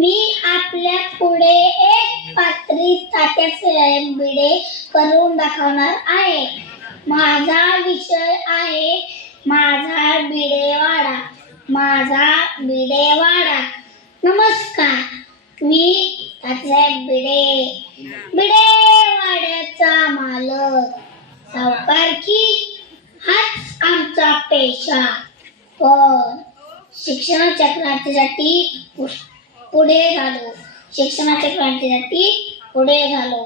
मी आपल्या पुढे एक पात्री तात्यासाहेब भिडे करून दाखवणार आहे. माझा विषय आहे माझा भिडेवाडा. माझा भिडेवाडा. नमस्कार, मी तात्यासाहेब भिडे, भिडेवाड्याचा मालक. सावकारकी हाच आमचा पेशा. पण शिक्षणाच्या क्रांतीसाठी पुढे झालो. शिक्षणाच्या क्रांतीसाठी पुढे झालो.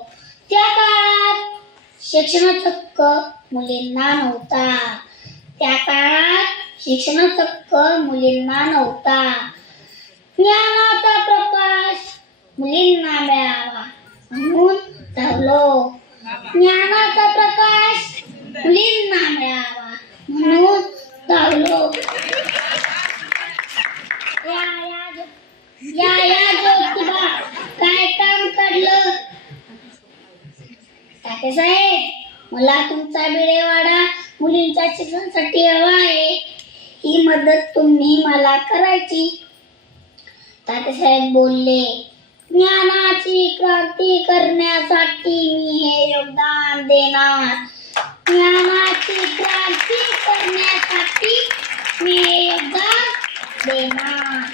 त्या काळात शिक्षणाचा हक्क मुलींना नव्हता. त्या काळात शिक्षणाचा हक्क मुलींना नव्हता. ज्ञानाचा प्रकाश मुलींना मिळावा म्हणून धावलो. ज्ञानाचा प्रकाश मुलींना मिळावा म्हणून धावलो. या ज्योतिबा काय काम काढलं? तात्यासाहेब, मला तुमचा भिडेवाडा मुलींच्या शिक्षणासाठी हवा आहे. ही मदत तुम्ही मला करायची. तात्यासाहेब बोलले, ज्ञानाची क्रांती करण्यासाठी मी हे योगदान देणार. ज्ञानाची क्रांती करण्यासाठी मी हे योगदान देणार.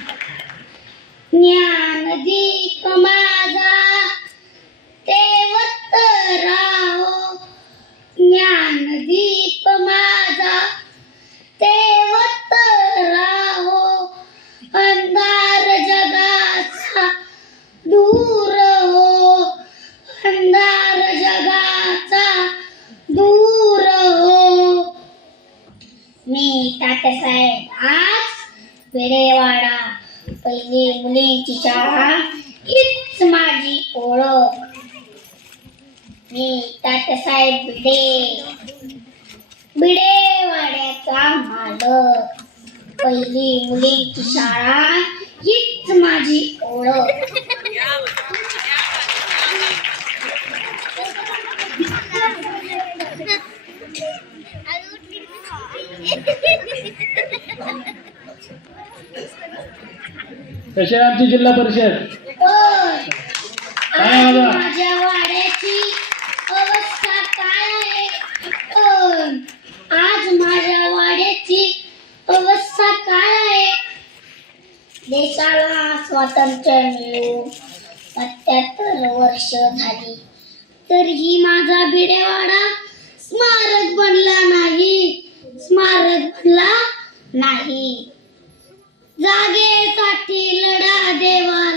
ज्ञानदीप माझा तेवत राहो. ज्ञानदीप माझा तेवत राहो. अंधार जगाचा दूर हो. अंधार जगाचा दूर हो. मी तात्यासाहेब आज भिडेवाडा. पहिली मुलींची शाळा हीच माझी ओळख. मी तात्यासाहेब भिडे, भिडेवाड्याचा मालक. पहिली मुलींची शाळा हीच माझी ओळख. कशी आहे आमची जिल्हा परिषद? आज माझ्या वाड्याची अवस्था काय आहे? आज माझ्या वाड्याची अवस्था काय आहे? देशाला स्वातंत्र्य मिळून 77 वर्ष झाली, तरीही माझा भिडेवाडा स्मारक बनला नाही. स्मारक बनला नाही. जागेसाठी लढा देवा